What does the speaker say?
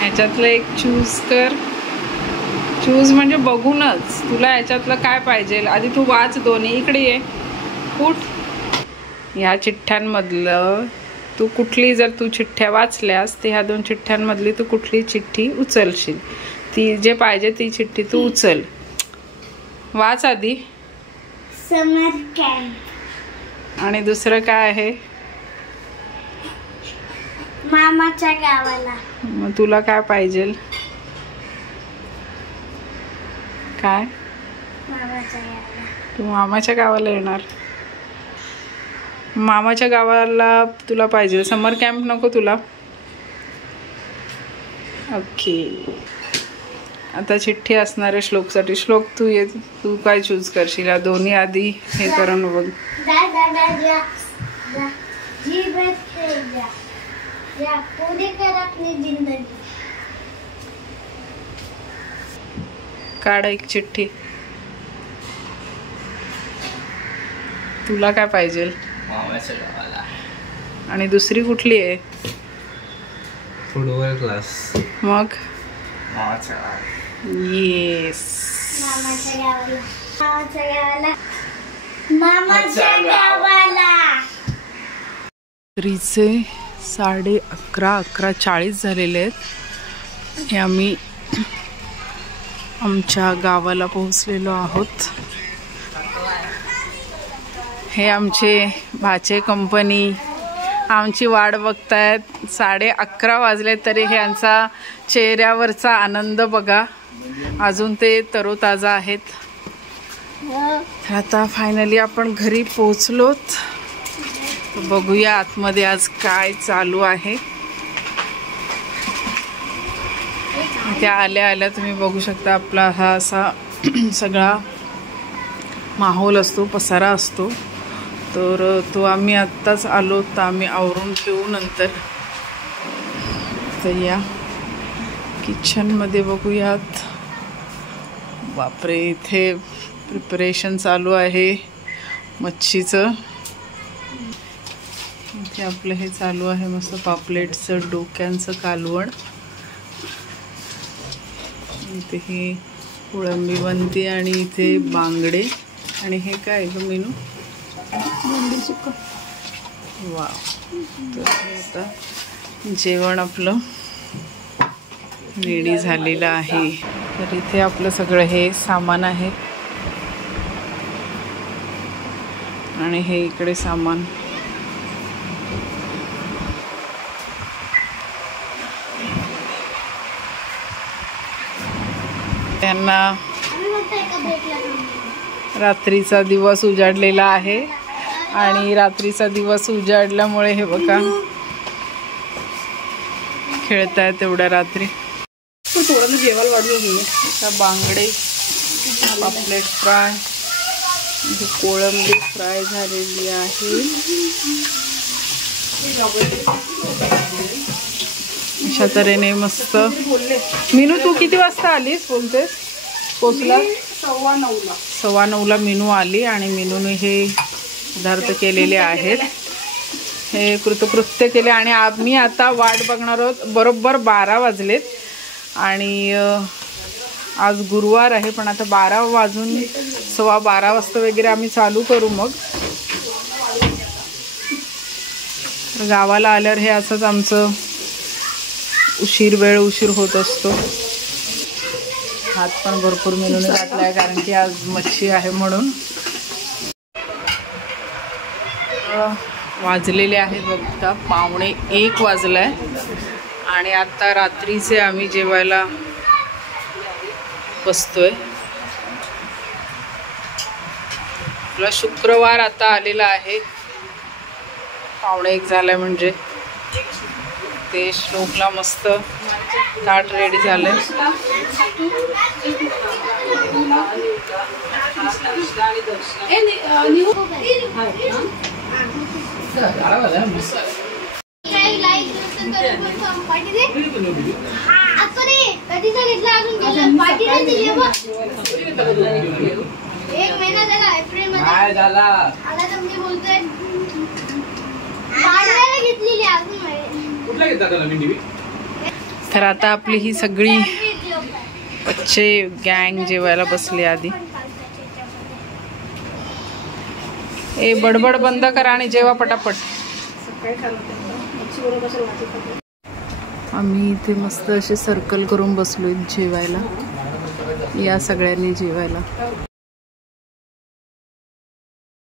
ह्याच्यातलं एक चूज कर. चूज म्हणजे बघूनच तुला ह्याच्यातलं काय पाहिजे आधी तू वाच. दोन्ही इकडे ये. कुठ ह्या चिठ्ठ्यांमधलं तू कुठली, जर तू चिठ्ठ्या वाचल्यास तर ह्या 2 चिठ्ठ्यांमधली तू कुठली चिठ्ठी उचलशील. ती जे पाहिजे ती चिठ्ठी तू उचल. वाच आधी. समर कॅम्प. आणि दुसरं काय आहे? मामाच्या गावाला. मग तुला काय पाहिजे? काय? मामाच्या गावाला. तू मामाच्या गावाला येणार? मामाच्या गावाला तुला पाहिजे. समर कॅम्प नको तुला? ओके. आता चिठ्ठी असणार आहे श्लोकसाठी. श्लोक तू ये. तू काय चूज करशील? या दोन्ही आधी हे करून बघ. काढ एक चिठ्ठी. तुला काय पाहिजे? मामाच्या गावाला. आणि दुसरी कुठली आहे? Football class. मग मामाच्या गावाला. येस. मामाच्या गावाला. मामाच्या गावाला. मामाच्या गावाला. रात्रीचे 11:40 झालेले आहेत. हे आम्ही आमच्या गावाला पोहोचलेलो आहोत. हे आमचे भाचे कंपनी आमची वाट बघतायत. 11:30 वाजले तरी हे यांचा चेहऱ्यावरचा आनंद बघा. अजून ते तरोताजा आहेत. तर आता फायनली आपण घरी पोहोचलोत. बघूया आतमध्ये आज काय चालू आहे. त्या आल्या आल्या तुम्ही बघू शकता आपला हा असा सगळा माहोल असतो, पसारा असतो. तर तो आम्ही आत्ताच आलो तर आम्ही आवरून ठेवू नंतर. तर या किचनमध्ये बघूयात. बापरे, इथे प्रिपरेशन चालू आहे मच्छीचं. इथे आपलं हे चालू आहे मस्त पापलेटचं डोक्यांचं कालवण. इथे हे कोळंबी बनते आणि इथे बांगडे. आणि हे काय ग मेनू? वा. तर आता जेवण आपलं रेडी झालेलं आहे. तर इथे आपलं सगळं हे सामान आहे आणि हे इकडे सामान. त्यांना रात्रीचा दिवस उजाडलेला आहे आणि रात्रीचा दिवस उजाडल्यामुळे हे बघा खेळताय तेवढ्या रात्री. थोडं जेवायला वाढलं. आता बांगडे, पापलेट फ्राय, कोळंबी फ्राय झालेली आहे. अशा तऱ्हेने मस्त. मीनू तू किती वाजता आलीस बोलतेस? पोचला 9:15 मीनू आली आणि मीनूने हे पदार्थ केलेले आहेत. हे कृतकृत्य केले आणि आम्ही आता वाट बघणार आहोत. बरोबर 12 वाजलेत आणि आज गुरुवार आहे. पण आता 12 वाजून 12:15 वाजता वगैरे आम्ही चालू करू. मग गावाला आल्यावर हे असंच आमचं उशीर होत असतो. हात पण भरपूर मेनूने घातलाय कारण की आज मच्छी आहे म्हणून. वाजलेले आहेत बघता 12:45 वाजलाय आणि आता रात्रीचे आम्ही जेवायला बसतोय. आपला शुक्रवार आता आलेला आहे. 12:45 झालाय म्हणजे ते श्लोकला मस्त ताट रेडी झालंय. एक महिना झाला एप्रिल मध्ये बोलतोय घेतलेली अजून. कुठला घेतला नवीन टीव्ही? तर आता आपली ही सगळी बच्चे गँग जेवायला बसली आधी. ए बडबड बंद करा आणि जेवा पटापट. आम्ही इथे मस्त असे सर्कल करून बसलोय जेवायला. या सगळ्यांनी जेवायला.